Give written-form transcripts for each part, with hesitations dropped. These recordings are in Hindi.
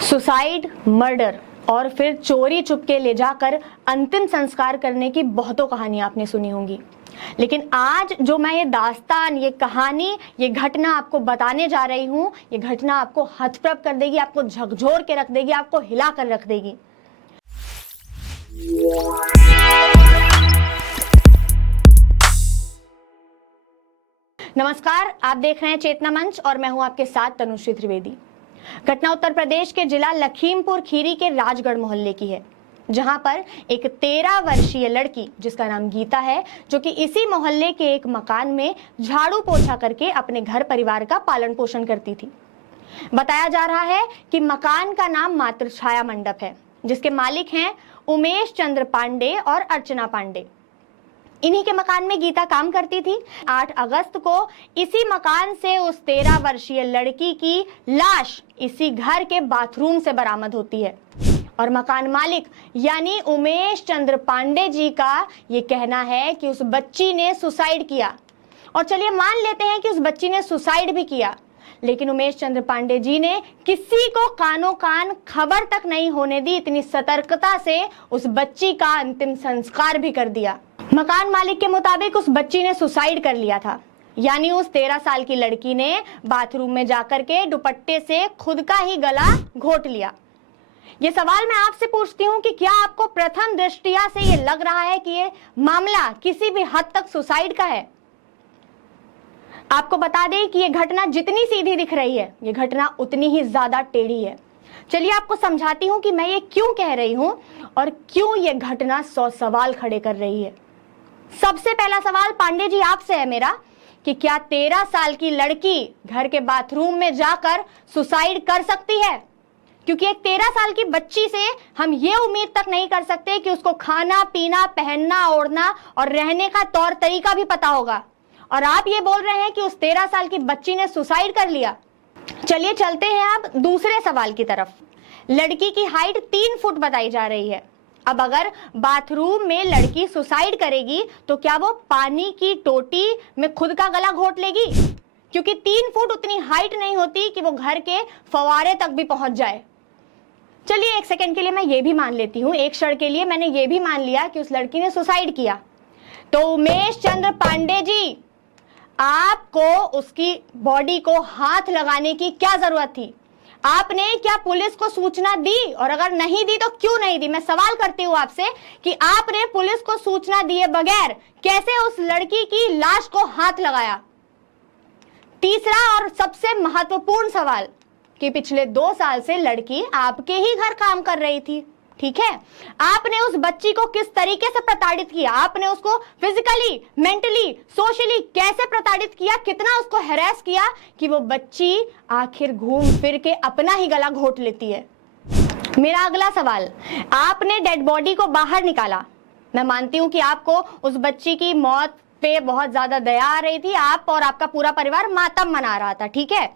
सुसाइड, मर्डर और फिर चोरी चुपके ले जाकर अंतिम संस्कार करने की बहुतों कहानियां आपने सुनी होंगी। लेकिन आज जो मैं ये दास्तान, ये कहानी, ये घटना आपको बताने जा रही हूं, ये घटना आपको हतप्रभ कर देगी, आपको झकझोर के रख देगी, आपको हिला कर रख देगी। नमस्कार, आप देख रहे हैं चेतना मंच और मैं हूं आपके साथ तनुश्री त्रिवेदी। घटना उत्तर प्रदेश के जिला लखीमपुर खीरी के राजगढ़ मोहल्ले की है, जहां पर एक 13 वर्षीय लड़की जिसका नाम गीता है, जो कि इसी मोहल्ले के एक मकान में झाड़ू पोछा करके अपने घर परिवार का पालन पोषण करती थी। बताया जा रहा है कि मकान का नाम मातृछाया मंडप है, जिसके मालिक हैं उमेश चंद्र पांडे और अर्चना पांडे। इन्हीं के मकान में गीता काम करती थी। 8 अगस्त को इसी मकान से उस 13 वर्षीय लड़की की लाश इसी घर के बाथरूम से बरामद होती है और मकान मालिक यानी उमेश चंद्र पांडे जी का ये कहना है कि उस बच्ची ने सुसाइड किया। और चलिए मान लेते हैं कि उस बच्ची ने सुसाइड भी किया, लेकिन उमेश चंद्र पांडे जी ने किसी को कानो कान खबर तक नहीं होने दी। इतनी सतर्कता से उस बच्ची का अंतिम संस्कार भी कर दिया। मकान मालिक के मुताबिक उस बच्ची ने सुसाइड कर लिया था, यानी उस 13 साल की लड़की ने बाथरूम में जाकर के दुपट्टे से खुद का ही गला घोट लिया। ये सवाल मैं आपसे पूछती हूँ कि क्या आपको प्रथम दृष्टया से ये लग रहा है कि ये मामला किसी भी हद तक सुसाइड का है? आपको बता दें कि ये घटना जितनी सीधी दिख रही है, ये घटना उतनी ही ज्यादा टेढ़ी है। चलिए आपको समझाती हूँ कि मैं ये क्यों कह रही हूँ और क्यों ये घटना 100 सवाल खड़े कर रही है। सबसे पहला सवाल पांडे जी आपसे है मेरा कि क्या 13 साल की लड़की घर के बाथरूम में जाकर सुसाइड कर सकती है? क्योंकि एक 13 साल की बच्ची से हम ये उम्मीद तक नहीं कर सकते कि उसको खाना पीना, पहनना ओढ़ना और रहने का तौर तरीका भी पता होगा, और आप ये बोल रहे हैं कि उस 13 साल की बच्ची ने सुसाइड कर लिया। चलिए चलते हैं अब दूसरे सवाल की तरफ। लड़की की हाइट 3 फुट बताई जा रही है। अब अगर बाथरूम में लड़की सुसाइड करेगी तो क्या वो पानी की टोटी में खुद का गला घोट लेगी? क्योंकि 3 फुट उतनी हाइट नहीं होती कि वो घर के फवारे तक भी पहुंच जाए। चलिए एक सेकंड के लिए मैं ये भी मान लेती हूँ, एक क्षण के लिए मैंने ये भी मान लिया कि उस लड़की ने सुसाइड किया। तो उमेश चंद्र पांडे जी, आपको उसकी बॉडी को हाथ लगाने की क्या जरूरत थी? आपने क्या पुलिस को सूचना दी? और अगर नहीं दी तो क्यों नहीं दी? मैं सवाल करती हूं आपसे कि आपने पुलिस को सूचना दिए बगैर कैसे उस लड़की की लाश को हाथ लगाया? तीसरा और सबसे महत्वपूर्ण सवाल कि पिछले 2 साल से लड़की आपके ही घर काम कर रही थी, ठीक है? आपने उस बच्ची को किस तरीके से प्रताड़ित किया? आपने उसको फिजिकली, मेंटली, सोशली कैसे प्रताड़ित किया? कितना उसको हैरेस किया कि वो बच्ची आखिर घूम फिर के अपना ही गला घोट लेती है? मेरा अगला सवाल, आपने डेड बॉडी को बाहर निकाला। मैं मानती हूं कि आपको उस बच्ची की मौत पे बहुत ज्यादा दया आ रही थी, आप और आपका पूरा परिवार मातम मना रहा था, ठीक है?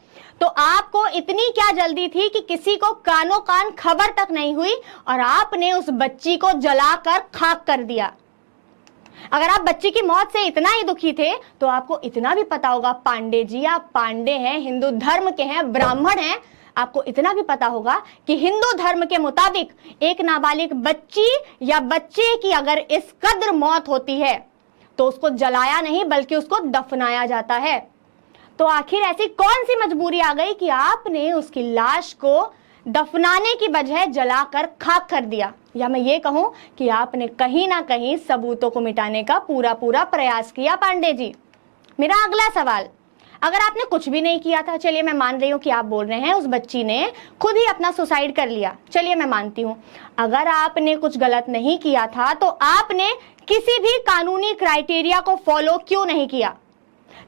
तो आपको इतनी क्या जल्दी थी कि किसी को कानो कान खबर तक नहीं हुई और आपने उस बच्ची को जलाकर खाक कर दिया? अगर आप बच्ची की मौत से इतना ही दुखी थे तो आपको इतना भी पता होगा, पांडे जी आप पांडे हैं, हिंदू धर्म के हैं, ब्राह्मण हैं, आपको इतना भी पता होगा कि हिंदू धर्म के मुताबिक एक नाबालिग बच्ची या बच्चे की अगर इस कद्र मौत होती है तो उसको जलाया नहीं बल्कि उसको दफनाया जाता है। तो आखिर ऐसी कौन सी मजबूरी आ गई कि आपने उसकी लाश को दफनाने की बजाय जलाकर खाक कर दिया? या मैं ये कहूं कि आपने कहीं ना कहीं सबूतों को मिटाने का पूरा प्रयास किया पांडे जी। मेरा अगला सवाल, अगर आपने कुछ भी नहीं किया था, चलिए मैं मान रही हूं कि आप बोल रहे हैं उस बच्ची ने खुद ही अपना सुसाइड कर लिया, चलिए मैं मानती हूं। अगर आपने कुछ गलत नहीं किया था तो आपने किसी भी कानूनी क्राइटेरिया को फॉलो क्यों नहीं किया?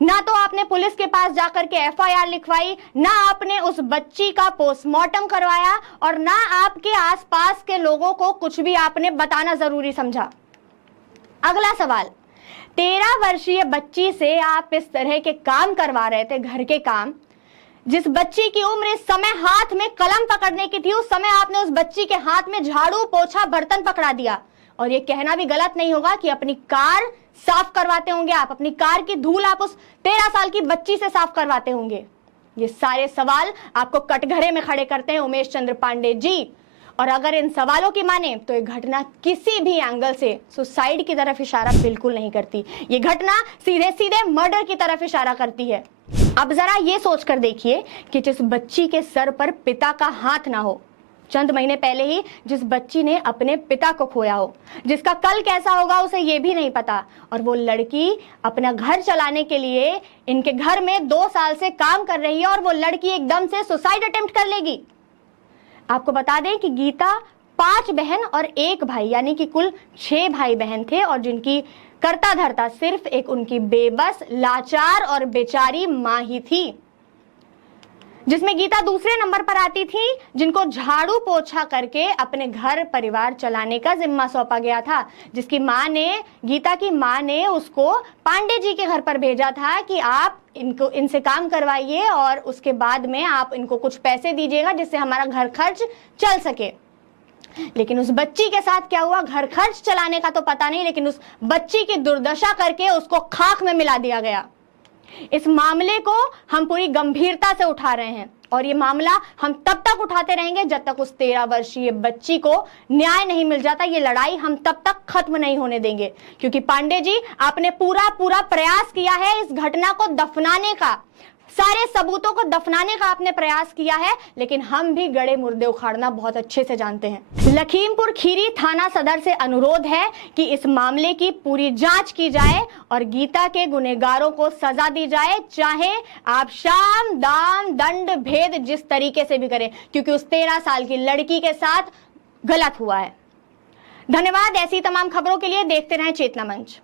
ना तो आपने पुलिस के पास जाकर के FIR लिखवाई, ना आपने उस बच्ची का पोस्टमार्टम करवाया और ना आपके आसपास के लोगों को कुछ भी आपने बताना जरूरी समझा। अगला सवाल, 13 वर्षीय बच्ची से आप इस तरह के काम करवा रहे थे, घर के काम, जिस बच्ची की उम्र इस समय हाथ में कलम पकड़ने की थी, उस समय आपने उस बच्ची के हाथ में झाड़ू पोछा बर्तन पकड़ा दिया। और ये कहना भी गलत नहीं होगा कि अपनी कार साफ करवाते होंगे आप, अपनी कार की धूल आप उस 13 साल की बच्ची से साफ करवाते होंगे। ये सारे सवाल आपको कटघरे में खड़े करते हैं उमेश चंद्र पांडे जी। और अगर इन सवालों की माने तो ये घटना किसी भी एंगल से सुसाइड की तरफ इशारा बिल्कुल नहीं करती। ये घटना सीधे सीधे मर्डर की तरफ इशारा करती है। अब जरा ये सोचकर देखिए कि जिस बच्ची के सर पर पिता का हाथ ना हो, चंद महीने पहले ही जिस बच्ची ने अपने पिता को खोया हो, जिसका कल कैसा होगा उसे ये भी नहीं पता, और वो लड़की अपना घर चलाने के लिए इनके घर में 2 साल से काम कर रही है और वो लड़की एकदम से सुसाइड अटेम्प्ट कर लेगी। आपको बता दें कि गीता 5 बहन और 1 भाई यानी कि कुल 6 भाई बहन थे, और जिनकी करता धरता सिर्फ एक उनकी बेबस, लाचार और बेचारी मां ही थी, जिसमें गीता दूसरे नंबर पर आती थी, जिनको झाड़ू पोछा करके अपने घर परिवार चलाने का जिम्मा सौंपा गया था, जिसकी मां ने, गीता की मां ने उसको पांडे जी के घर पर भेजा था कि आप इनसे काम करवाइए और उसके बाद में आप इनको कुछ पैसे दीजिएगा जिससे हमारा घर खर्च चल सके। लेकिन उस बच्ची के साथ क्या हुआ, घर खर्च चलाने का तो पता नहीं, लेकिन उस बच्ची की दुर्दशा करके उसको खाक में मिला दिया गया। इस मामले को हम पूरी गंभीरता से उठा रहे हैं और ये मामला हम तब तक उठाते रहेंगे जब तक उस 13 वर्षीय बच्ची को न्याय नहीं मिल जाता। ये लड़ाई हम तब तक खत्म नहीं होने देंगे, क्योंकि पांडे जी आपने पूरा प्रयास किया है इस घटना को दफनाने का, सारे सबूतों को दफनाने का आपने प्रयास किया है, लेकिन हम भी गड़े मुर्दे उखाड़ना बहुत अच्छे से जानते हैं। लखीमपुर खीरी थाना सदर से अनुरोध है कि इस मामले की पूरी जांच की जाए और गीता के गुनहगारों को सजा दी जाए, चाहे आप शाम दाम दंड भेद जिस तरीके से भी करें, क्योंकि उस 13 साल की लड़की के साथ गलत हुआ है। धन्यवाद। ऐसी तमाम खबरों के लिए देखते रहें चेतना मंच।